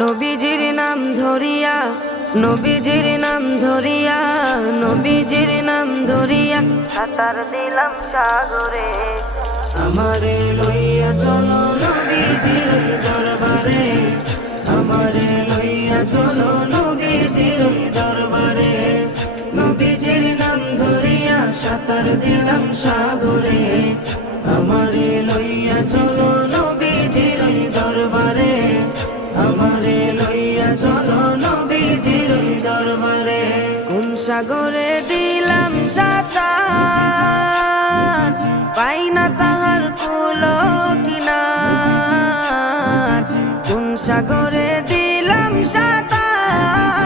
নবীজির নাম ধরিয়া, নবীজির নাম ধরিয়া, নবীজির নাম ধরিয়া সাঁতার দিলাম সাগরে। আমারে লইয়া চলো নবীজির দরবারে, আমারে লইয়া চলো নবীজির দরবারে। নবীজির নাম ধরিয়া সাঁতার দিলাম সাগরে। আমারে লইয়া চলো নবীজির দরবারে, আমারে লইয়া চলো নবীজির দরবারে। কোন সাগরে দিলাম সাঁতার, পাই না তাহার কুলো কিনার। কোন সাগরে দিলাম সাঁতার,